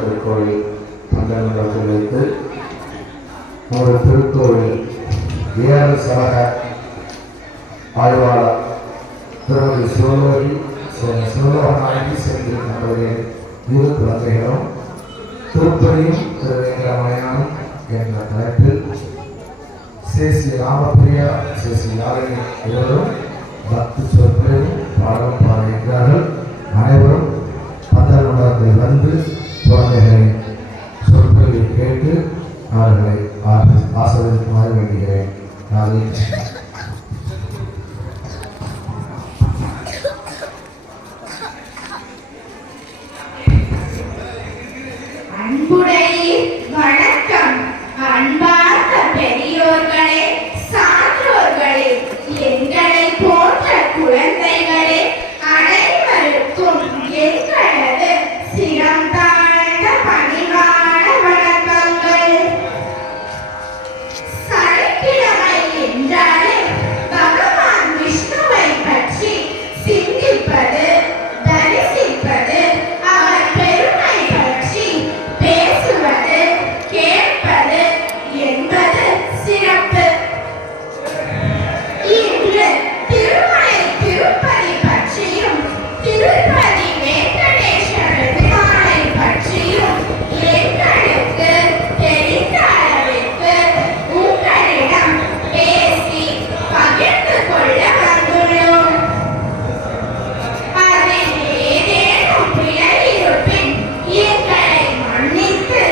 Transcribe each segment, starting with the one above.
திருக்கோயில் பந்தங்கள் வைத்து நமது திருக்கோயில் ஏஆர் சமக ஆய்வாளர் திருமதி சிவலோகநாயகி சென்று நண்பர்களின் இரு குழந்தைகளும் திருப்பதியும் திருவேங்கடமலையானும் என்ற தலைப்பில் சேசி ராமபிரியா சேசி யாழினி இருவரும் பக்தி சொற்களையும் பாடலும் பாடுகிறார்கள். அனைவரும் பந்தல் மண்டபத்தில் வந்து குழந்தைகளின் சொற்களை கேட்டு அவர்களை ஆசிரியருக்குமாறு வேண்டுகிறேன். வணக்கம். அன்பார்ந்த பெரியோர்களே, சான்றோர்களே, எங்களை போன்ற குழந்தைகளே, அனைவருக்கும் எங்களது சிரம் தாழ்ந்த பணிவான வணக்கங்கள். சனிக்கிழமை என்றாலே பகவான் விஷ்ணுவை பற்றி சிந்திப்பது, தரிசிப்பது, அவர் பெருமை பற்றி பேசுவது, கேட்பது என்பது சிறப்பு. இன்று திருமலை திருப்பதி பற்றியும் திருப்பதி வெங்கடேஸ்வர பெருமாளை பற்றியும் எங்களுக்கு தெரிந்த அளவிற்கு உங்களிடம் பேசி பகிர்ந்து கொள்ள வந்துள்ளோம். அதில் ஏதேனும் பிழை இருப்பின் எங்களை மன்னித்து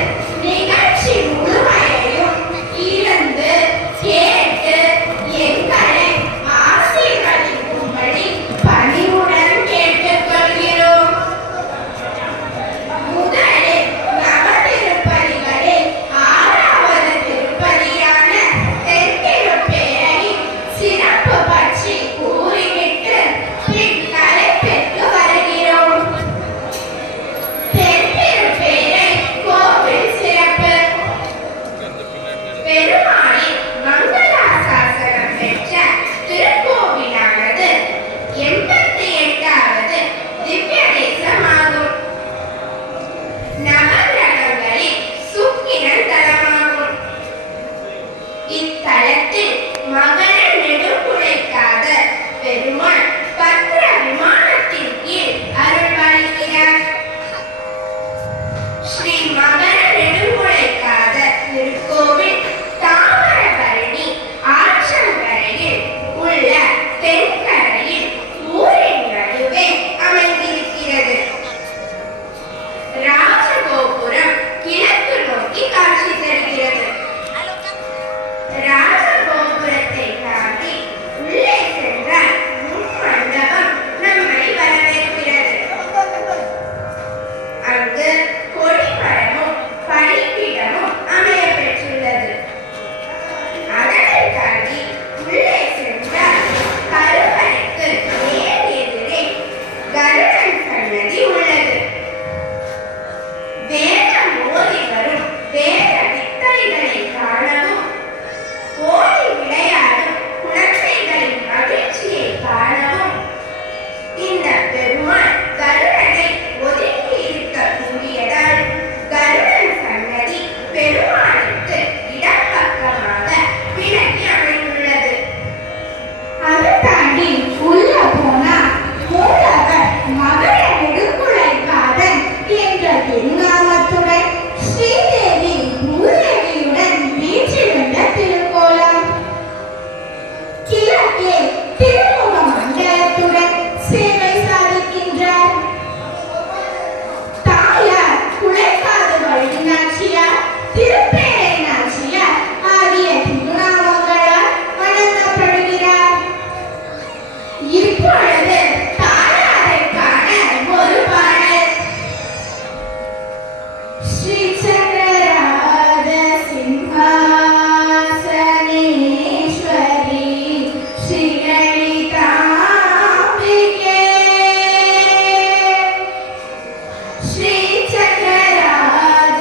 நிகழ்ச்சி முழுமையையும் இருந்து கேட்டு எங்களை ஆசீர்வதிக்கும்படி பணிவுடன் கேட்டுக்கொள்கிறோம். முதலில் நவதிருப்பதிகளில் 6வது திருப்பதியான தென்திருப்பேரையின் சிறப்பு பற்றி கூறிவிட்டு பின் தலைப்பிற்கு வருகிறோம். தென்திருப்பேரை கோவில் சிறப்பு. பெருமாளின் மங்களாசாசனம் பெற்ற திருக்கோவிலானது 88வது திவ்ய தேசமாகும். நவகிரகங்களில் சுக்கிரன் தலமாகும். இத்தலத்தில் மகர நெடுங்குழைக்காத பெருமாள் பத்ர விமானத்தின் கீழ் அருள்பாலிக்கிறார். ஸ்ரீ மகர நெடுங்குழைக்காத திருக்கோவில் தாமிரபரணி ஆற்றங்கரையில் உள்ள தென்கரையில் ஊரின் நடுவே அமைந்திருக்கிறது. ராஜகோபுரம் கிழக்கு நோக்கி காட்சி தருகிறது. ராஜகோபுரத்தை தாண்டி உள்ளே சென்றால் முன்மண்டபம் நம்மை வரவேற்கிறது. அங்கு கொடிமரமும் பலிபீடமும் அமைய பெற்றுள்ளது. அதனை தாண்டி உள்ளே சென்றால் கருவறைக்கு நேர் எதிரே கருடன் சன்னதி உள்ளது. வேதம் ஓதி வரும் வேத வித்தைகளை காணவும், ஓடி விளையாடும் குழந்தைகளின் மகிழ்ச்சியை காணவும் இந்த பெருமாள் கருடனை ஒதுக்கி இருக்கக்கூடியதால் கருடன் சன்னதி பெருமாளுக்கு இடப்பக்கமாக விலகி அமைந்துள்ளது. அது தாண்டி உள்ள போனா மூலவர் மகர நெடுங்குழைக்காதன் என்ற திருநாமத்துடன் ஸ்ரீதேவி பூதேவியுடன் வீற்றிருந்த திருக்கோலம். கிழக்கே திருமுக மண்டலத்துடன் சேவை சாதிக்கின்றார். தாயார் குழைக்காது வழிநாச்சியார், திருப்பேரை நாச்சியார் ஆகிய திருநாமங்களால் வணங்கப்படுகிறார். இப்பொழுது தாயாரை காண ஒரு பாடல். ஸ்ரீ சக்கரராஜ சிம்ஹாசனேஸ்வரி ஸ்ரீ லலிதாம்பிகே, ஸ்ரீ சக்கரராஜ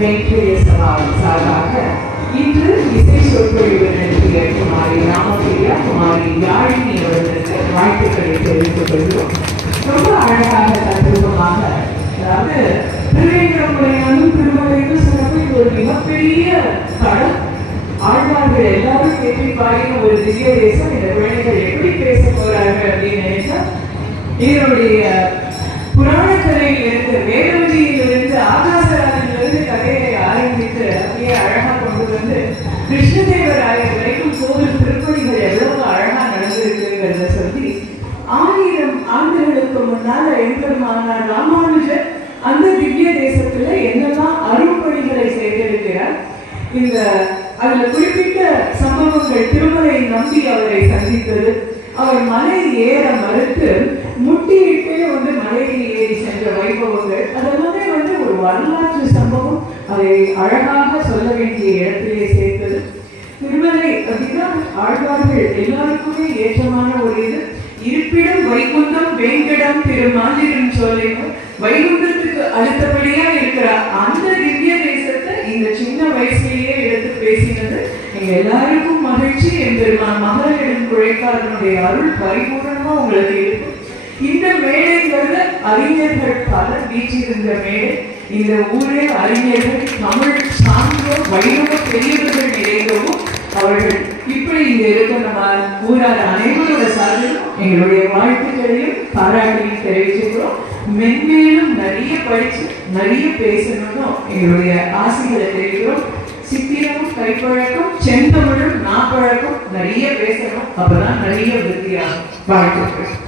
வெற்றிய சவால் சார்பாக இன்று இசை சொற்பொழிவு நடத்திய குமாரி ராமபிரியா, குமாரி யாழினி அவர்களுக்கு வாழ்த்துக்களை தெரிவித்துக் கொள்கிறோம். ரொம்ப அழகாக தத்ரூபமாக, அதாவது திருவேங்கடமுடையானும் திருமலையும் சொன்னப்போ இது ஒரு மிகப்பெரிய படம். ஆழ்வார்கள் எல்லாரும் கேட்டு பாடின ஒரு திவ்ய தேசம். இந்த குழந்தைகள் எப்படி பேச போறார்கள் அப்படின்னு நினைச்சா, இதனுடைய புராண கதையிலிருந்து, வேதவதியிலிருந்து, ஆகாசராஜனிலிருந்து கதையை ஆரம்பித்து அப்படியே அழகா கொண்டு வந்து கிருஷ்ணதேவராயர் வரைக்கும் கோவில் திருப்பணிகள் எவ்வளவு அழகா நடந்திருக்குங்கிறத சொல்லி 1000 ஆண்டுகளுக்கு முன்னால எம்பெருமானார் ராமானுஜர் அந்த திவ்ய தேசத்துல என்னெல்லாம் அருள்பணிகளை செய்திருக்கிறார். இந்த அதுல குறிப்பிட்ட சம்பவங்கள், திருமலை நம்பி அவரை சந்தித்தது, அவர் மலை ஏற மறுத்து முட்டியிட்டே வந்து மலையை ஏறி சென்ற வைபவங்கள், அதெல்லாமே வந்து ஒரு வரலாற்று சம்பவம். அதை அழகாக சொல்ல வேண்டிய இடத்திலே சேர்த்தது. திருமலை அப்படின்னா ஆழ்வார்கள் எல்லாருக்குமே ஏற்றமான ஒரு இது. இருப்பிடம் வைகுந்தம் வேங்கடம் திருமாலிரும் சோலையும், வைகுந்தத்துக்கு அடுத்தபடியா இருக்கிற அந்த திவ்ய தேசத்தை இந்த சின்ன வயசுலயே எடுத்து பேசினது எங்க எல்லாருக்கும் மகிழ்ச்சி. எம்பெருமான் மகளிரிடம் குழைக்காரனுடைய அருள் பரிபூர்ணமா உங்களுக்கு இருக்கும். இந்த மேடைகள்ல அறிஞர்கள் பலர் வீற்றிருந்த மேடை. இந்த ஊரே அறிஞர்கள், தமிழ் சான்றோர், வைணவ பெரியவர்கள் நிறைந்தவும் அவர்கள் இப்படி இங்க இருக்க நம்ம ஊரார் அனைவரோட சார்பிலும் எங்களுடைய வாழ்த்துக்களையும் பாராட்டையும் தெரிவிச்சுக்கிறோம். மென்மேலும் நிறைய படிச்சு நிறைய பேசணும்னு எங்களுடைய ஆசைகளை தெரிவிக்கிறோம். சித்திரமும் கைப்பழக்கம், செந்தமிழும் நாப்பழக்கம் நிறைய பேசணும். அப்பதான் நிறைய விருத்தியாகும். வாழ்த்துக்கள்.